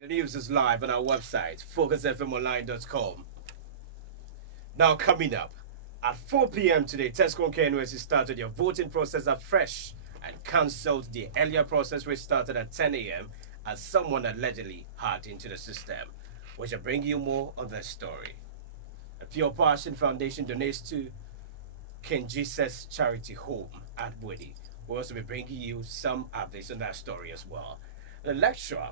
The news is live on our website, focusfmonline.com. Now, coming up at 4 p.m. today, TESCON-KNUST started your voting process afresh and cancelled the earlier process which started at 10 a.m. as someone allegedly hacked into the system. We shall bring you more on this story. A Pure Passion Foundation donates to King Jesus Charity Home at Woody. We'll also be bringing you some updates on that story as well. The lecturer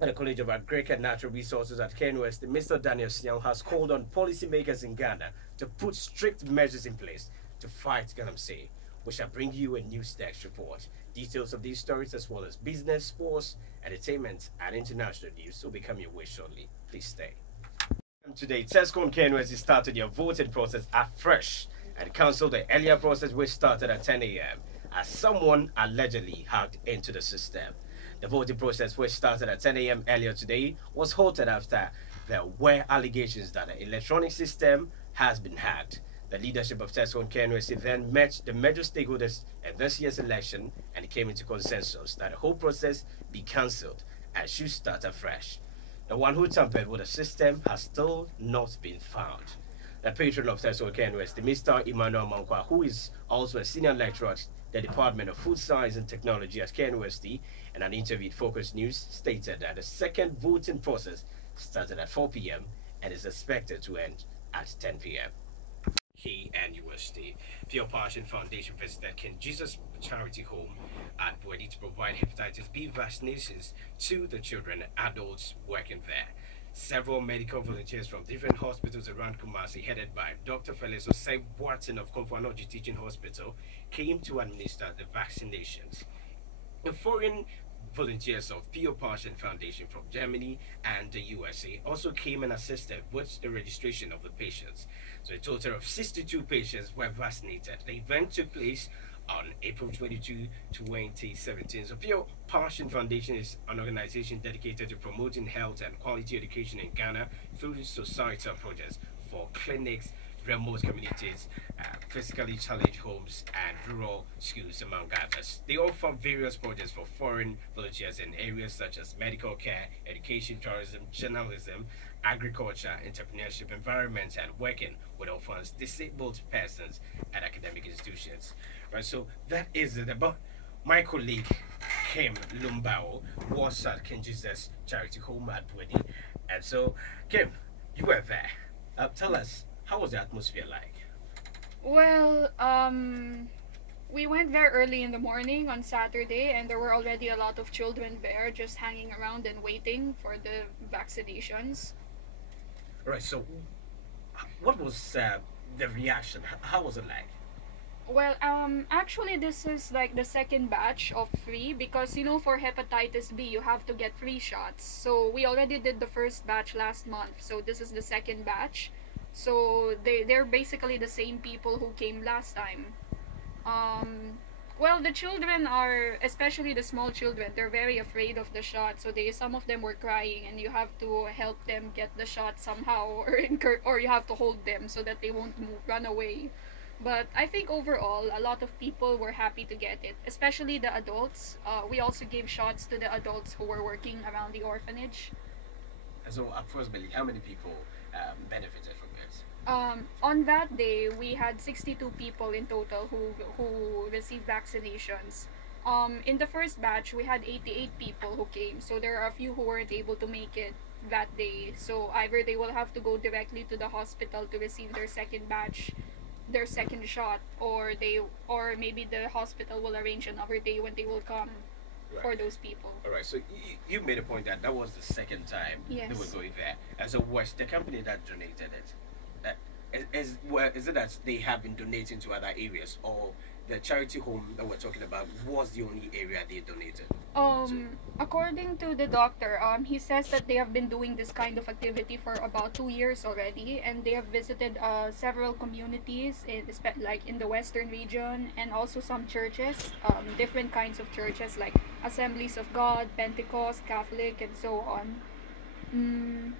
at the College of Agriculture and Natural Resources at KNUST, Mr. Daniel Siang, has called on policymakers in Ghana to put strict measures in place to fight galamsey. We shall bring you a news desk report. Details of these stories, as well as business, sports, entertainment, and international news, will be coming your way shortly. Please stay. Today, TESCON-KNUST started your voting process afresh and cancelled the earlier process which started at 10 a.m. as someone allegedly hacked into the system. The voting process, which started at 10 a.m. earlier today, was halted after there were allegations that the electronic system has been hacked. The leadership of TESCON-KNUST then met the major stakeholders in this year's election and came into consensus that the whole process be cancelled and should start afresh. The one who tampered with the system has still not been found. The patron of TESCON-KNUST, Mr. Emmanuel Mankwa, who is also a senior lecturer at the Department of Food Science and Technology at KNUST, in an interview with Focus News, stated that the second voting process started at 4 p.m. and is expected to end at 10 p.m. KNUST Pure Passion Foundation visited King Jesus Charity Home at Buedi to provide hepatitis B vaccinations to the children and adults working there. Several medical volunteers from different hospitals around Kumasi, headed by Dr. Felix Osei Boatin of Komfanoji Teaching Hospital, came to administer the vaccinations. The foreign volunteers of Pure Passion Foundation from Germany and the USA also came and assisted with the registration of the patients. So a total of 62 patients were vaccinated. The event took place on April 22, 2017. So Pure Passion Foundation is an organization dedicated to promoting health and quality education in Ghana through societal projects for clinics, remote communities, physically challenged homes, and rural schools, among others. They offer various projects for foreign volunteers in areas such as medical care, education, tourism, journalism, agriculture, entrepreneurship, environment, and working with orphans, disabled persons, and academic institutions. Right, so that is it. But my colleague Kim Lumbao was at King Jesus Charity Home at Bwedi, and so Kim, you were there. Tell us, how was the atmosphere like? Well, we went there early in the morning on Saturday, and there were already a lot of children there just hanging around and waiting for the vaccinations. Right, so what was the reaction? How was it like? Well, actually, this is like the second batch of three because for hepatitis B, you have to get three shots. So we already did the first batch last month, so this is the second batch. So they're basically the same people who came last time. Well, the children are, especially the small children, they're very afraid of the shot. So some of them were crying, and you have to help them get the shot somehow, or you have to hold them so that they won't run away. But I think overall, a lot of people were happy to get it, especially the adults. We also gave shots to the adults who were working around the orphanage. And so, approximately, how many people benefited from it? On that day, we had 62 people in total who received vaccinations. In the first batch, we had 88 people who came, so there are a few who weren't able to make it that day. So either they will have to go directly to the hospital to receive their second batch, their second shot, or maybe the hospital will arrange another day when they will come. Right. For those people. All right. So you made a point that was the second time yes. they were going there. And so was the company that donated it? Is it that they have been donating to other areas, or the charity home that we're talking about was the only area they donated? According to the doctor, he says that they have been doing this kind of activity for about 2 years already, and they have visited several communities like in the western region, and also some churches, different kinds of churches like Assemblies of God, Pentecost, Catholic, and so on.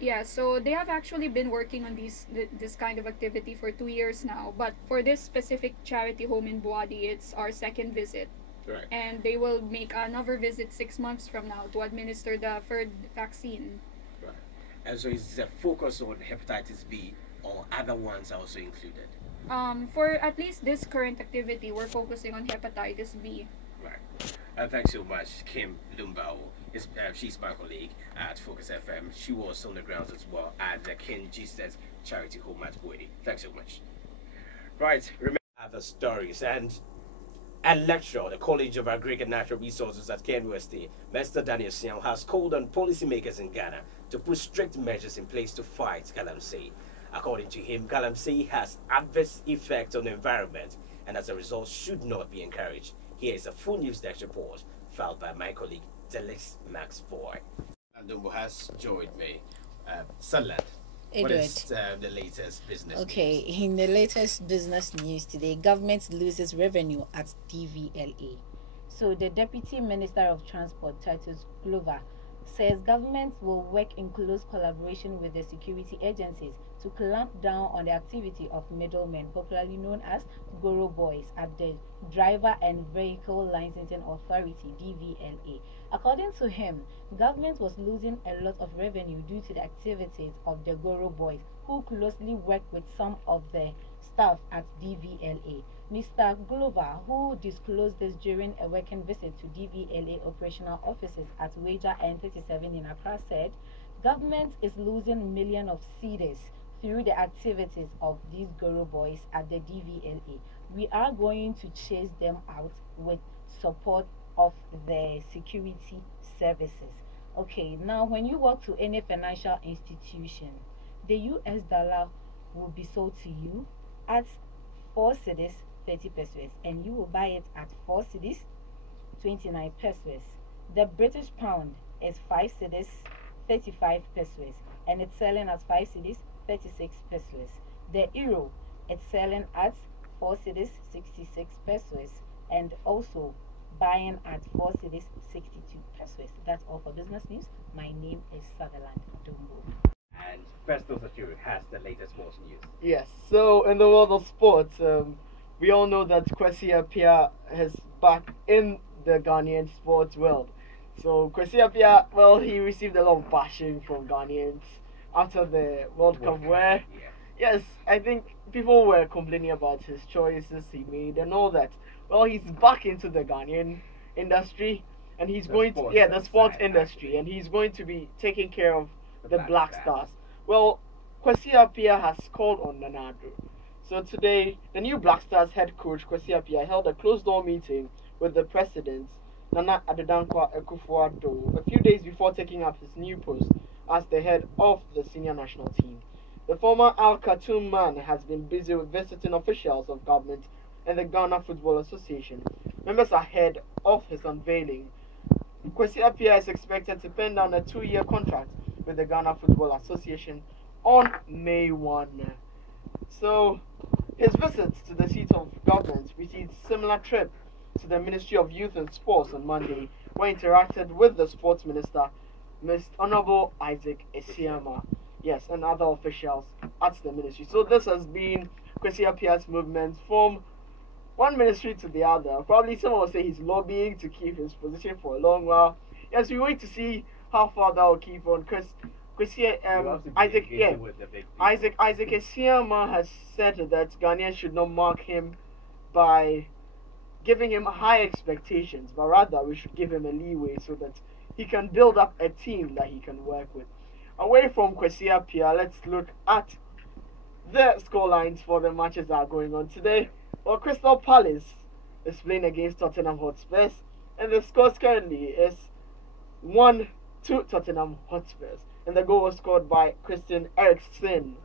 Yeah, so they have actually been working on this kind of activity for 2 years now. But for this specific charity home in Buadi, it's our second visit. Right. And they will make another visit 6 months from now to administer the third vaccine. Right. And so is the focus on hepatitis B or other ones also included? For at least this current activity, we're focusing on hepatitis B. Right. Thanks so much, Kim Lumbao. She's my colleague at Focus FM. She was on the grounds as well at the King Jesus Charity Home at Boydie. Thanks so much. Right. Remember other stories and lecturer at the College of Agric and Natural Resources at KNUST, Mr. Daniel Siam, has called on policymakers in Ghana to put strict measures in place to fight galamsey. According to him, galamsey has adverse effects on the environment and as a result should not be encouraged. Here is a full news desk report filed by my colleague, Delix Max Boy. Andumbo has joined me. Sunland. What is the latest business news? In the latest business news today, government loses revenue at DVLA. So the Deputy Minister of Transport, Titus Glover, says government will work in close collaboration with the security agencies to clamp down on the activity of middlemen, popularly known as Goro Boys, at the Driver and Vehicle Licensing Authority, DVLA. According to him, government was losing a lot of revenue due to the activities of the Goro Boys, who closely work with some of the staff at DVLA. Mr. Glover, who disclosed this during a working visit to DVLA operational offices at Wager N37 in Accra, said government is losing millions of cedis through the activities of these Goro Boys at the DVLA. We are going to chase them out with support of the security services. Now when you walk to any financial institution, the US dollar will be sold to you at 4 cedis 30 pesos, and you will buy it at 4 cedis 29 pesos. The British pound is 5 cedis 35 pesos, and it's selling at 5 cedis 36 pesos. The euro, it's selling at 4 cedis 66 pesos, and also buying at 4 cedis 62 pesos. That's all for business news. My name is Sutherland Dumbo. And Festo Sachu has the latest sports news. Yes, so in the world of sports, we all know that Kwesi Appiah is back in the Ghanaian sports world. So Kwesi Appiah, well, he received a lot of bashing from Ghanaians after the World Cup where, yes, I think people were complaining about his choices he made and all that. Well, he's back into the Ghanaian industry, and he's the sports industry, and he's going to be taking care of the Black Stars. Well, Kwesi Appiah has called on Nanado. So today, the new Black Stars head coach, Kwesi Appiah, held a closed-door meeting with the president, Nana Adedankwa Akufo-Addo, a few days before taking up his new post as the head of the senior national team. The former Al Khartoum man has been busy with visiting officials of government and the Ghana Football Association. Members ahead of his unveiling, Kwesi Appiah is expected to pen down a 2-year contract with the Ghana Football Association on May 1. So, his visits to the seat of government received similar trip to the Ministry of Youth and Sports on Monday, where he interacted with the Sports Minister, Mr. Honorable Isaac Esiama, yes, and other officials at the ministry. So this has been Kwesi Appiah's movement from one ministry to the other. Probably someone will say he's lobbying to keep his position for a long while. Yes, we wait to see how far that will keep on. Because Isaac Esiama has said that Ghanaians should not mark him by giving him high expectations, but rather we should give him a leeway so that he can build up a team that he can work with. Away from Kwesi Appiah, let's look at the scorelines for the matches that are going on today. Well, Crystal Palace is playing against Tottenham Hotspurs, and the score currently is 1-2 Tottenham Hotspurs, and the goal was scored by Christian Eriksen.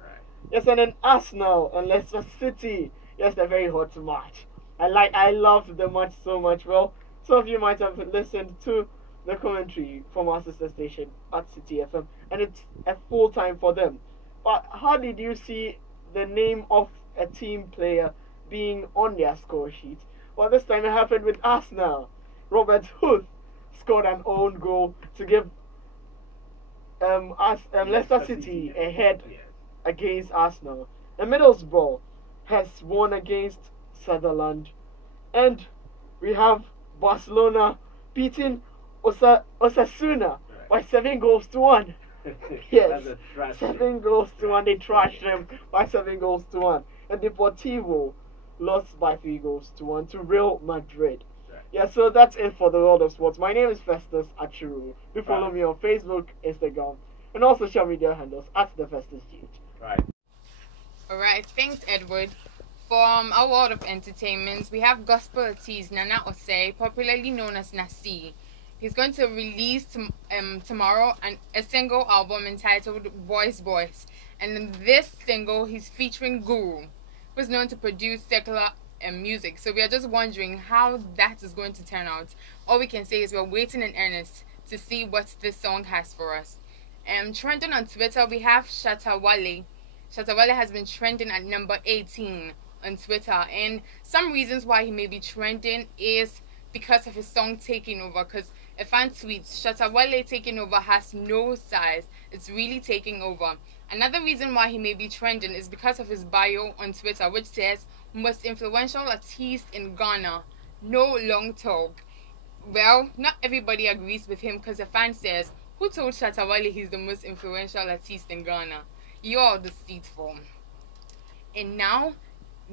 Yes, and then Arsenal and Leicester City. Yes, a very hot match. I loved the match so much. Well, some of you might have listened to the commentary from our sister station at City FM, and it's a full time for them. But how did you see the name of a team player being on their score sheet? Well, this time it happened with Arsenal. Robert Huth scored an own goal to give Leicester City ahead against Arsenal. And Middlesbrough has won against Sutherland, and we have Barcelona beating Osasuna by 7 goals to 1. That's Yes, a trash 7 goals to 1. They trashed them by 7 goals to 1. And Deportivo lost by 3 goals to 1 to Real Madrid. Right. Yeah, so that's it for the world of sports. My name is Festus Achuru. Do follow Right. me on Facebook, Instagram, and all social media handles at the Festus GH. Right. Alright, thanks Edward. From our world of entertainment, we have gospel artist Nana Osei, popularly known as Nasi. He's going to release tomorrow a single album entitled Boys Boys. And in this single, he's featuring Guru, who is known to produce secular music. So we are just wondering how that is going to turn out. All we can say is we're waiting in earnest to see what this song has for us. Trending on Twitter, we have Shatawale. Shatawale has been trending at number 18 on Twitter. And some reasons why he may be trending is because of his song Taking Over. Because a fan tweets, Shatawale Taking Over has no size. It's really taking over. Another reason why he may be trending is because of his bio on Twitter, which says, most influential artist in Ghana. No long talk. Well, not everybody agrees with him because a fan says, who told Shatawale he's the most influential artist in Ghana? You're all deceitful. And now,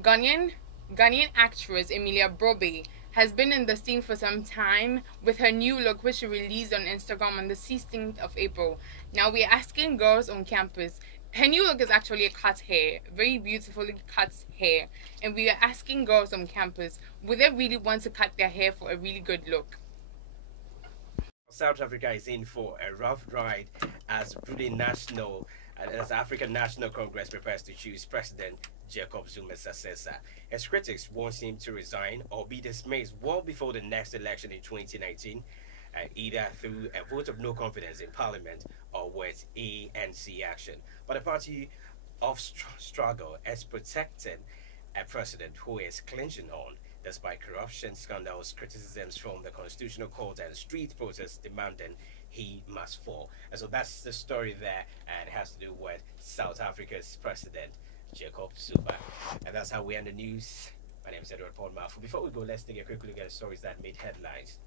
Ghanaian actress Emilia Brobe has been in the scene for some time with her new look, which she released on Instagram on the 16th of April. Now we're asking girls on campus. Her new look is actually a cut hair, very beautifully cut hair. And we are asking girls on campus, would they really want to cut their hair for a really good look? South Africa is in for a rough ride as African National Congress prepares to choose President Jacob Zuma's successor. His critics want him to resign or be dismissed well before the next election in 2019, either through a vote of no confidence in Parliament or with ANC action. But the party of struggle is protecting a president who is clinching on despite corruption scandals, criticisms from the Constitutional Court, and street protests demanding he must fall. And so that's the story there, and it has to do with South Africa's president, Jacob Zuma. And that's how we end the news. My name is Edward Paul Malfoy. Before we go, let's take a quick look at the stories that made headlines